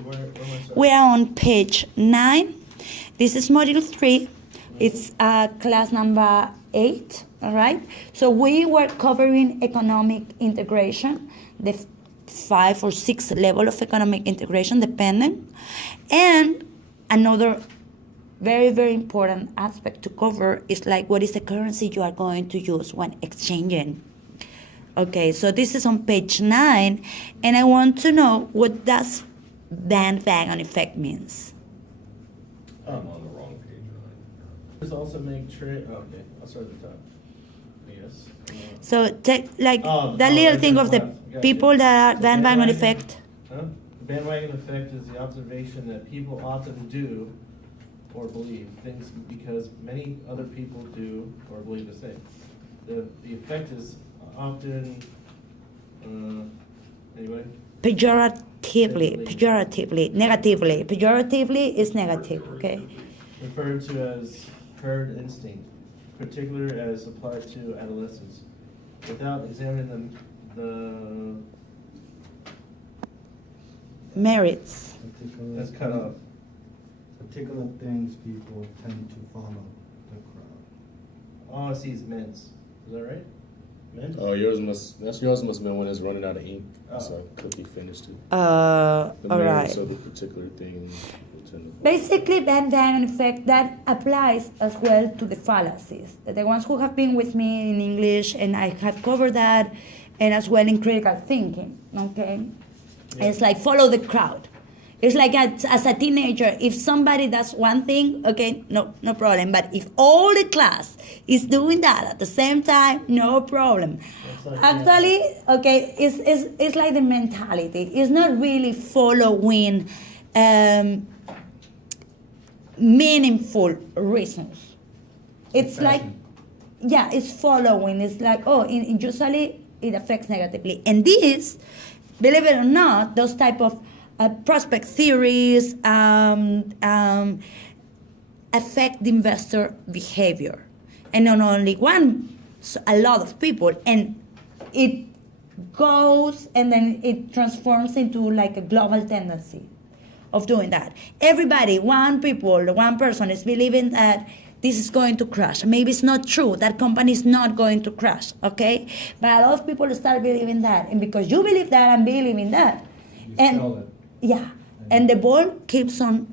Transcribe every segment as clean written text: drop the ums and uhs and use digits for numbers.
Where am I starting? We are on page 9. This is module 3. It's class number 8, all right? So we were covering economic integration, the 5 or 6 level of economic integration, depending. And another very, very important aspect to cover is like what is the currency you are going to use when exchanging. Okay, so this is on page 9, and I want to know what does bandwagon effect means. I'm on the wrong page. Just also make trade. Oh, okay, I'll start at the top. Yes. So take like Oh, that oh, little right thing there, of the gotcha. people that are So bandwagon bandwagon- effect. Huh? The bandwagon effect is the observation that people often do or believe things because many other people do or believe the same. The effect is often, anybody? Pejoratively, negatively. Pejoratively is negative, okay? Referred to as herd instinct, particularly as applied to adolescents. Without examining the Merits. that's cut off. Particular things people tend to follow the crowd. All I see is men's. Is that right? Men's? Oh, yours must have been when it's running out of ink. It's Oh. like cookie finished it. All The right. merits of the particular thing. people tend to- Basically, bandwagon effect, that applies as well to the fallacies. The ones who have been with me in English, and I have covered that, and as well in critical thinking, okay? Yeah. It's like follow the crowd. It's like as a teenager, if somebody does one thing, okay, no problem. But if all the class is doing that at the same time, no problem. That's like, Actually, okay, it's like the mentality. It's not really following meaningful reasons. It's like, yeah, it's following. It's like, usually it affects negatively. And this, believe it or not, those type of prospect theories affect the investor behavior. And not only one, a lot of people. And it goes and then it transforms into like a global tendency of doing that. Everybody, one person is believing that this is going to crash. Maybe it's not true. That company is not going to crash, okay? But a lot of people start believing that. And because you believe that, I'm believing that. You And sell it. yeah, and the ball keeps on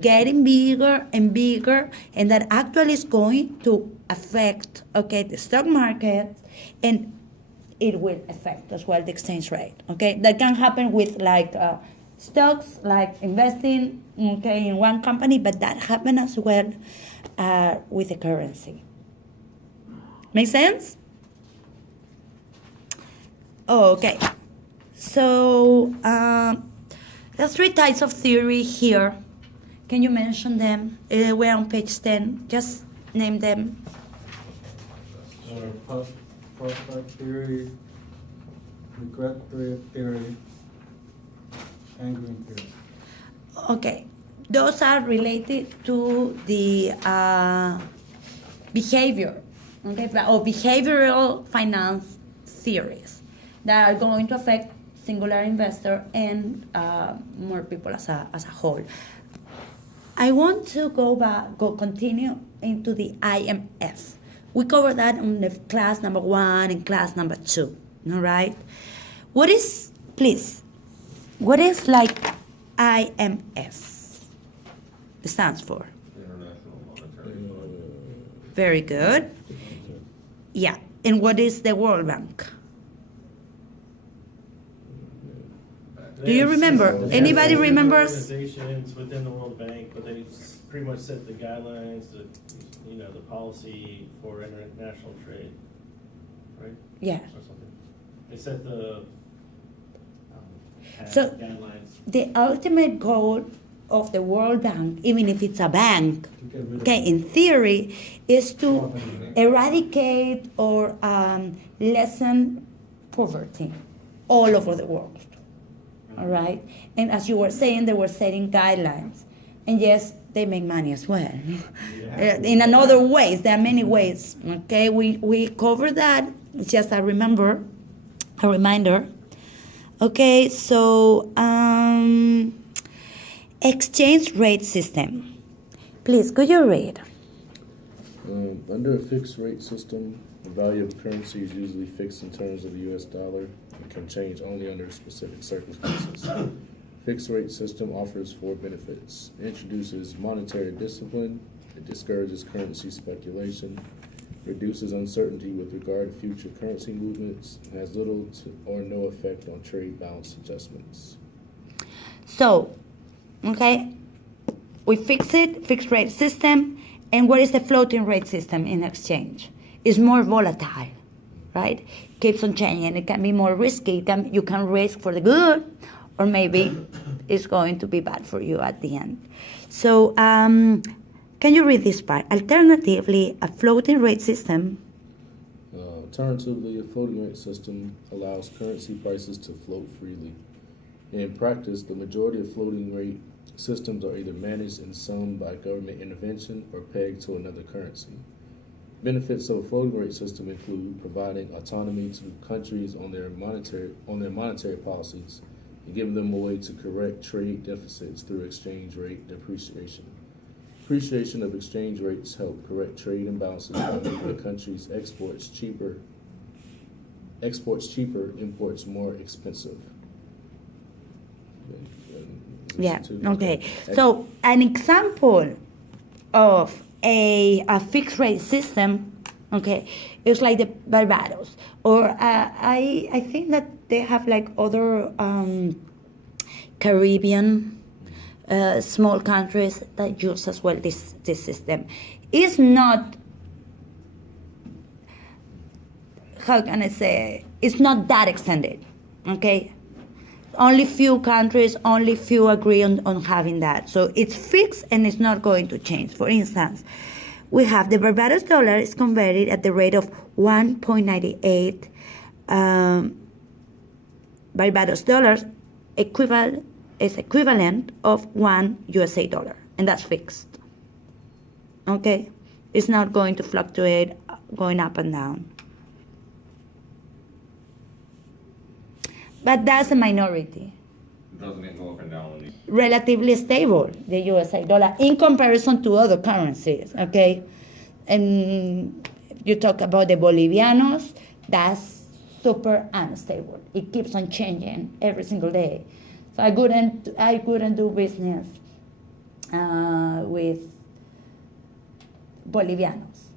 getting bigger and bigger, and that actually is going to affect, okay, the stock market, and it will affect as well the exchange rate, okay? That can happen with like stocks, like investing, okay, in one company, but that happen as well with the currency. Make sense? Okay, so there's 3 types of theory here. Can you mention them? We're on page 10. Just name them. Prospect theory, regret theory, angering theory. Okay, those are related to the behavior, okay, or behavioral finance theories that are going to affect singular investor and more people as a whole. I want to continue into the IMF. We covered that in the class number 1 and class number 2, all right? What is like IMF? It stands for? International Monetary Fund. Very good. Yeah, and what is the World Bank? Do you remember? Anybody remembers? Organizations within the World Bank, but they pretty much set the guidelines, the policy for international trade, right? Yeah. Or something. They set the So- guidelines. The ultimate goal of the World Bank, even if it's a bank, To get rid of okay, in theory, is to eradicate or lessen poverty all over the world. All right? And as you were saying, they were setting guidelines. And yes, they make money as well. In another ways, there are many ways. Okay, we cover that. It's just a reminder. Okay, so Exchange rate system. Please, could you read? Under a fixed rate system, the value of currency is usually fixed in terms of the U.S. dollar and can change only under specific circumstances. Fixed rate system offers four benefits. It introduces monetary discipline. It discourages currency speculation. Reduces uncertainty with regard to future currency movements. And has little or no effect on trade balance adjustments. So, okay, we fix it, fixed rate system. And what is the floating rate system in exchange? It's more volatile, right? Keeps on changing. It can be more risky. You can risk for the good, or maybe it's going to be bad for you at the end. So, can you read this part? Alternatively, a floating rate system. Alternatively, a floating rate system allows currency prices to float freely. In practice, the majority of floating rate systems are either managed in sum by government intervention or pegged to another currency. Benefits of a floating rate system include providing autonomy to countries on their monetary policies and giving them a way to correct trade deficits through exchange rate depreciation. Appreciation of exchange rates help correct trade imbalances by making the country's exports cheaper, imports more expensive. Yeah, okay. So an example of a fixed rate system, okay, is like the Barbados. Or I think that they have like other Caribbean small countries that use as well this system. It's not, how can I say, it's not that extended, okay? Only few countries, only few agree on having that. So it's fixed and it's not going to change. For instance, we have the Barbados dollar is converted at the rate of 1.98 Barbados dollars is equivalent of $1 and that's fixed. Okay? It's not going to fluctuate going up and down. But that's a minority. Doesn't it go up and down? Relatively stable, the USA dollar, in comparison to other currencies, okay? And you talk about the Bolivianos, that's super unstable. It keeps on changing every single day. So I couldn't do business with Bolivianos,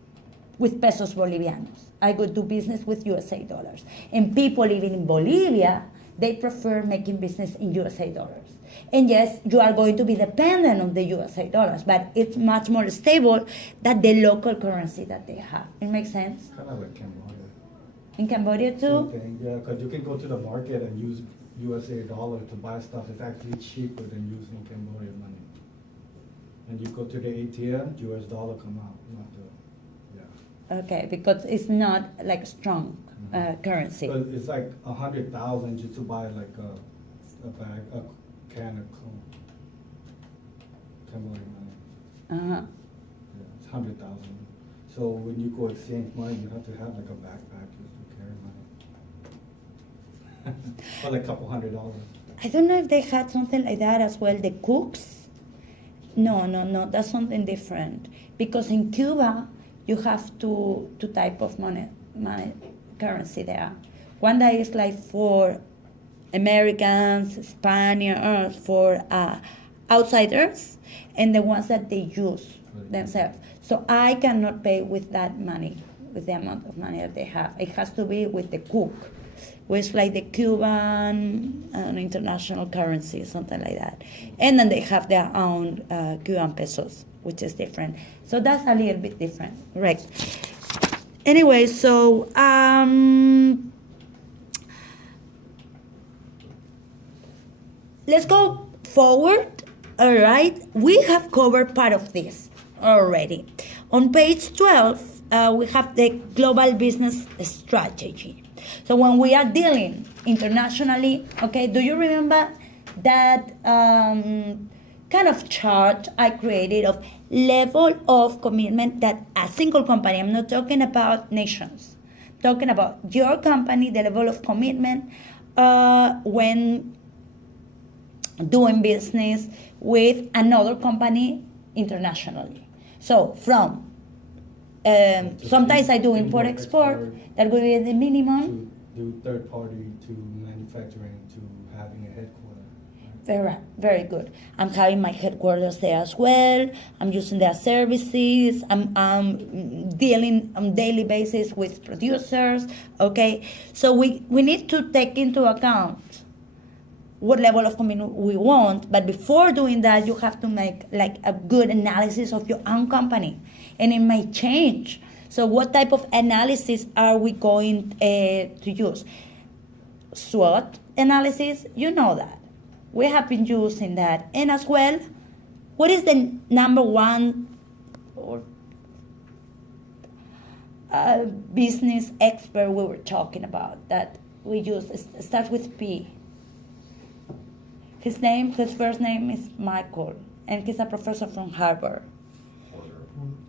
with pesos Bolivianos. I could do business with USA dollars. And people living in Bolivia, they prefer making business in USA dollars. And yes, you are going to be dependent on the USA dollars, but it's much more stable than the local currency that they have. It makes sense? Kind of like Cambodia. In Cambodia Same too? thing, yeah, because you can go to the market and use USA dollar to buy stuff. It's actually cheaper than using Cambodian money. And you go to the ATM, US dollar come out, not the, yeah. Okay, because it's not like strong currency. But it's like 100,000 just to buy like a bag, a can of Cambodian money. Uh-huh. Yeah, it's 100,000. So when you go exchange money, you have to have like a backpack just to carry money. For like a couple $100. I don't know if they had something like that as well, the cooks. No, that's something different. Because in Cuba, you have two type of money currency there. One that is like for Americans, Spaniards, for outsiders, and the ones that they use themselves. So I cannot pay with that money, with the amount of money that they have. It has to be with the cook, which is like the Cuban international currency, something like that. And then they have their own Cuban pesos, which is different. So that's a little bit different, right? Anyway, so let's go forward. All right, we have covered part of this already. On page 12, we have the global business strategy. So when we are dealing internationally, okay, do you remember that kind of chart I created of level of commitment that a single company, I'm not talking about nations, I'm talking about your company, the level of commitment when doing business with another company internationally. So from sometimes I do import export. That will be the minimum. To do third party to manufacturing to having a headquarter. Right? Very, very good. I'm having my headquarters there as well. I'm using their services. I'm dealing on daily basis with producers. Okay, so we need to take into account what level of commitment we want. But before doing that, you have to make like a good analysis of your own company, and it may change. So what type of analysis are we going to use? SWOT analysis, you know that. We have been using that. And as well, what is the number one or business expert we were talking about that we use? It starts with P. His first name is Michael, and he's a professor from Harvard.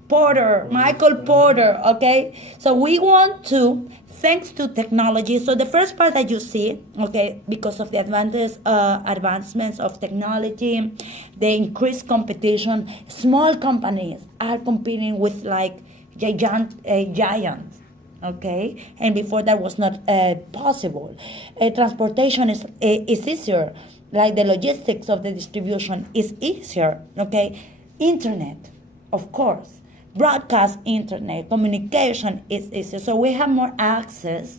Porter, Michael Porter, okay? So we want to, thanks to technology, so the first part that you see, okay, because of the advancements of technology, the increased competition, small companies are competing with like giants, okay? And before that was not possible. Transportation is easier, like the logistics of the distribution is easier, okay? Internet, of course. Broadcast internet, communication is easier. So we have more access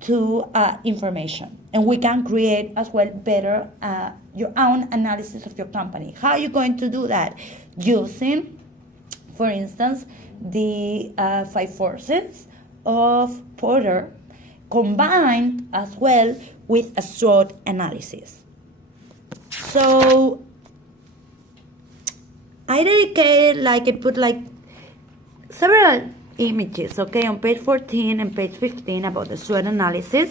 to information. And we can create as well better your own analysis of your company. How are you going to do that? Using, for instance, the 5 forces of Porter combined as well with a SWOT analysis. So I dedicated, I put several images, okay, on page 14 and page 15 about the SWOT analysis.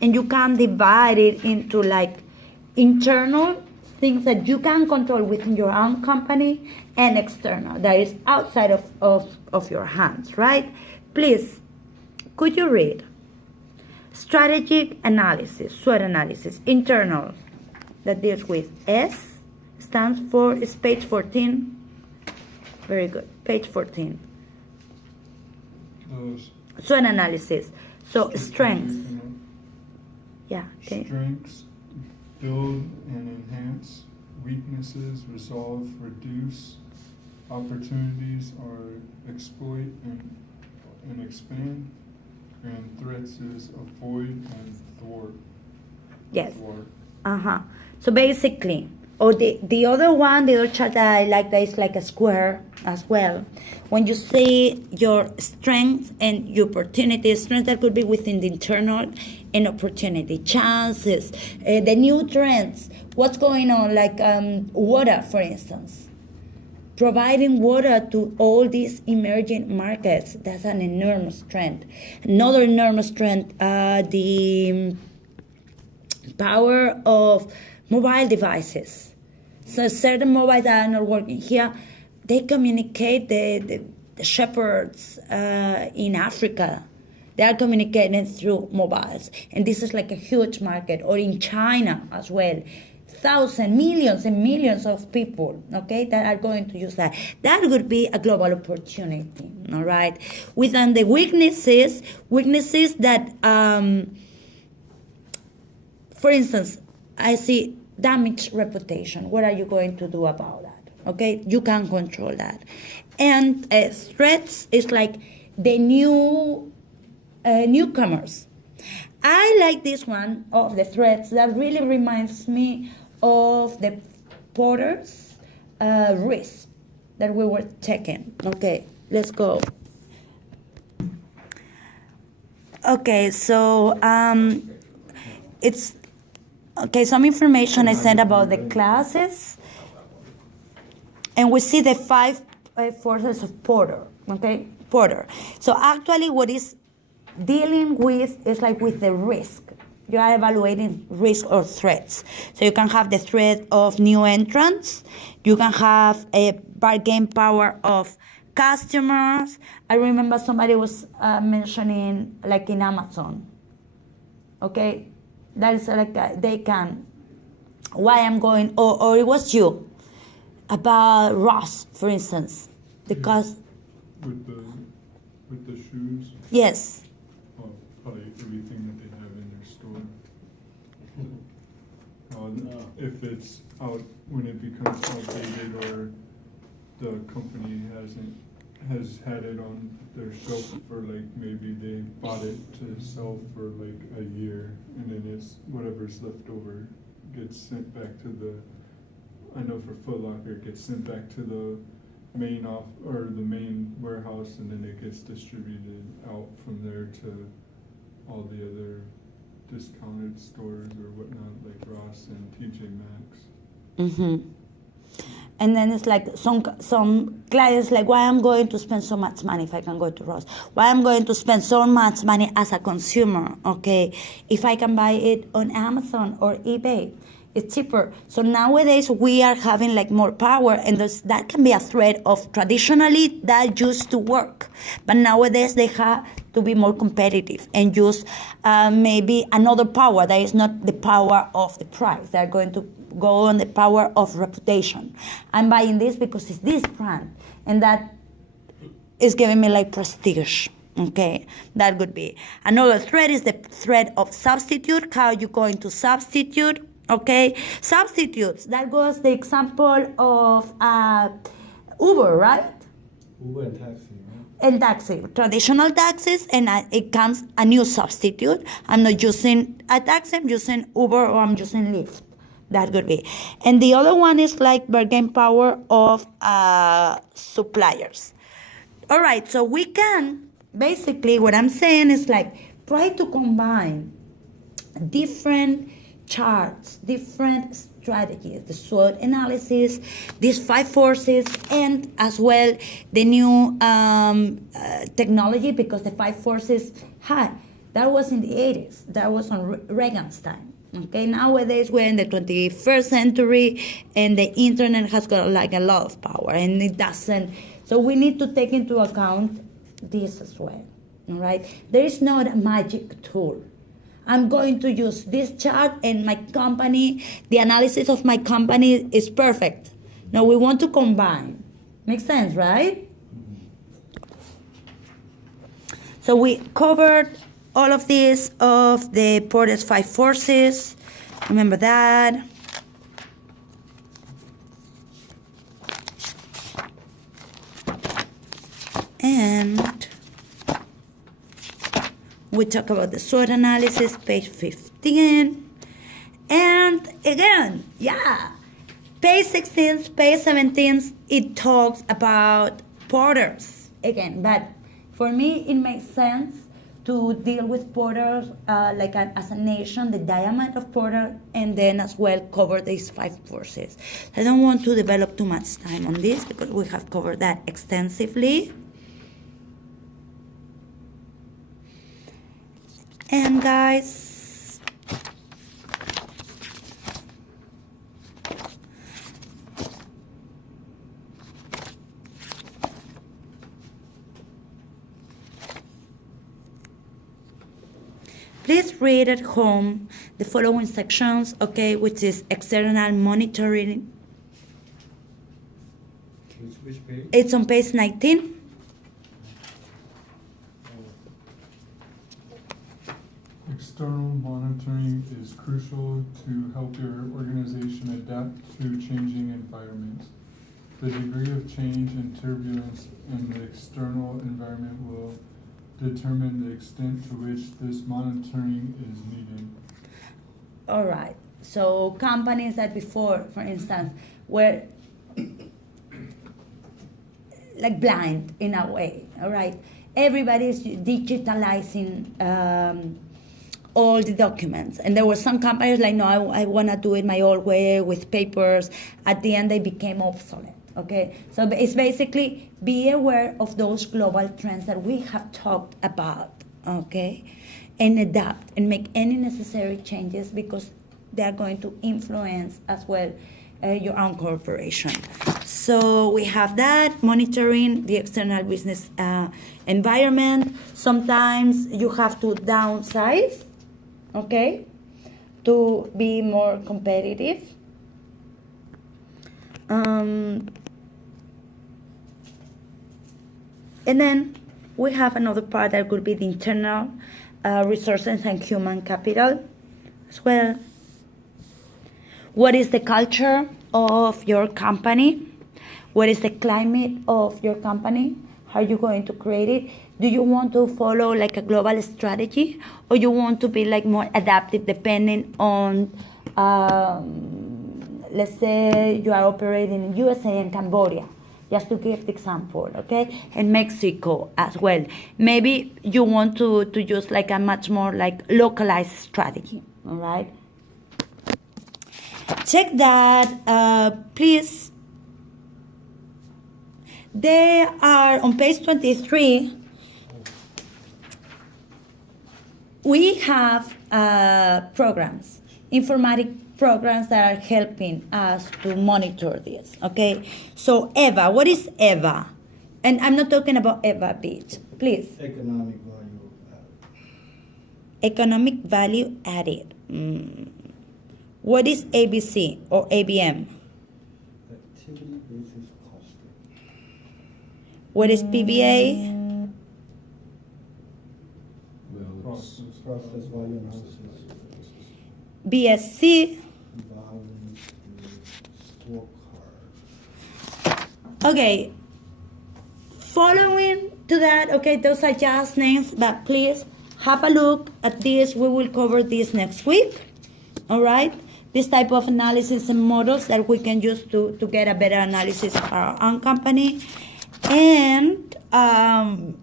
And you can divide it into internal things that you can control within your own company and external, that is outside of your hands, right? Please, could you read? Strategic analysis, SWOT analysis, internal, that deals with S, stands for, is page 14. Very good, page 14. SWOT analysis, so strengths. Yeah, okay. Strengths, build and enhance. Weaknesses, resolve, reduce. Opportunities are exploit and expand. And threats is avoid and thwart. Yes. So basically, or the other one, the other chart that I like that is like a square as well. When you see your strengths and your opportunities, strengths that could be within the internal and opportunity, chances, the new trends, what's going on, water, for instance. Providing water to all these emerging markets, that's an enormous trend. Another enormous trend, the power of mobile devices. So certain mobiles that are not working here, they communicate, the shepherds in Africa, they are communicating through mobiles. And this is like a huge market, or in China as well. Thousands, millions and millions of people, okay, that are going to use that. That would be a global opportunity, all right? Within the weaknesses that, for instance, I see damaged reputation. What are you going to do about that? Okay, you can control that. And threats is like the newcomers. I like this one of the threats that really reminds me of the Porter's risk that we were taking. Okay, let's go. Okay, so it's okay. Some information I sent about the classes, and we see the 5 forces of Porter. Okay, Porter. So actually, what is dealing with is like with the risk. You are evaluating risk or threats. So you can have the threat of new entrants. You can have a bargain power of customers. I remember somebody was mentioning like in Amazon. Okay, that is like they can why I'm going, or it was you, about Ross, for instance, because, With the shoes, yes, probably everything that they have in their store. If it's out, when it becomes outdated or the company has had it on their shelf for like, maybe they bought it to sell for like a year, and then it's whatever's left over gets sent back to I know for Foot Locker, it gets sent back to the main the main warehouse, and then it gets distributed out from there to all the other discounted stores or whatnot, like Ross and TJ Maxx. And then it's like some clients like, why I'm going to spend so much money if I can go to Ross? Why I'm going to spend so much money as a consumer, okay, if I can buy it on Amazon or eBay? It's cheaper. So nowadays we are having like more power, and that can be a threat of traditionally that used to work. But nowadays they have to be more competitive and use maybe another power that is not the power of the price. They're going to go on the power of reputation. I'm buying this because it's this brand, and that is giving me like prestige. Okay, that could be. Another threat is the threat of substitute. How are you going to substitute? Okay, substitutes. That was the example of Uber, right? Uber and taxi, right? And taxi, traditional taxis, and it comes a new substitute. I'm not using a taxi, I'm using Uber or I'm using Lyft. That could be. And the other one is like bargain power of suppliers. All right, so we can, basically what I'm saying is like, try to combine different charts, different strategies, the SWOT analysis, these 5 forces, and as well the new technology, because the 5 forces, that was in the 80s, that was on Reagan's time. Okay, nowadays we're in the 21st century, and the internet has got like a lot of power, and it doesn't. So we need to take into account this as well. All right, there is not a magic tool. I'm going to use this chart, and my company, the analysis of my company is perfect. No, we want to combine. Makes sense, right? So we covered all of this of the Porter's 5 forces. Remember that. And we talk about the SWOT analysis, page 15. And again, page 16, page 17, it talks about porters. Again, but for me, it makes sense to deal with porters as a nation, the diamond of porter, and then as well cover these 5 forces. I don't want to develop too much time on this because we have covered that extensively. And guys, please read at home the following sections, okay, which is external monitoring. Which page? It's on page 19. External monitoring is crucial to help your organization adapt to changing environments. The degree of change and turbulence in the external environment will determine the extent to which this monitoring is needed. All right. So companies that before, for instance, were like blind in a way, all right? Everybody's digitalizing all the documents. And there were some companies like, no, I want to do it my old way with papers. At the end, they became obsolete, okay? So it's basically be aware of those global trends that we have talked about, okay? And adapt and make any necessary changes because they are going to influence as well your own corporation. So we have that, monitoring the external business environment. Sometimes you have to downsize, okay? to be more competitive. And then we have another part that could be the internal resources and human capital as well. What is the culture of your company? What is the climate of your company? How are you going to create it? Do you want to follow like a global strategy, or you want to be like more adaptive depending on, let's say you are operating in USA and Cambodia, just to give the example, okay? And Mexico as well. Maybe you want to use like a much more like localized strategy, all right? Check that, please. They are on page 23. We have programs, informatic programs that are helping us to monitor this, okay? So EVA, what is EVA? And I'm not talking about EVA Beach, please. Economic value added. Economic value added. What is ABC or ABM? Activity basis costing. What is PVA? Process value analysis. BSC? Balance scorecard. Okay, following to that, okay, those are just names, but please have a look at this. We will cover this next week, all right? This type of analysis and models that we can use to get a better analysis of our own company. And I'm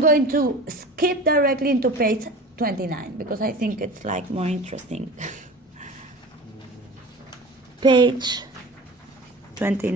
going to skip directly into page 29 because I think it's like more interesting. Page 29.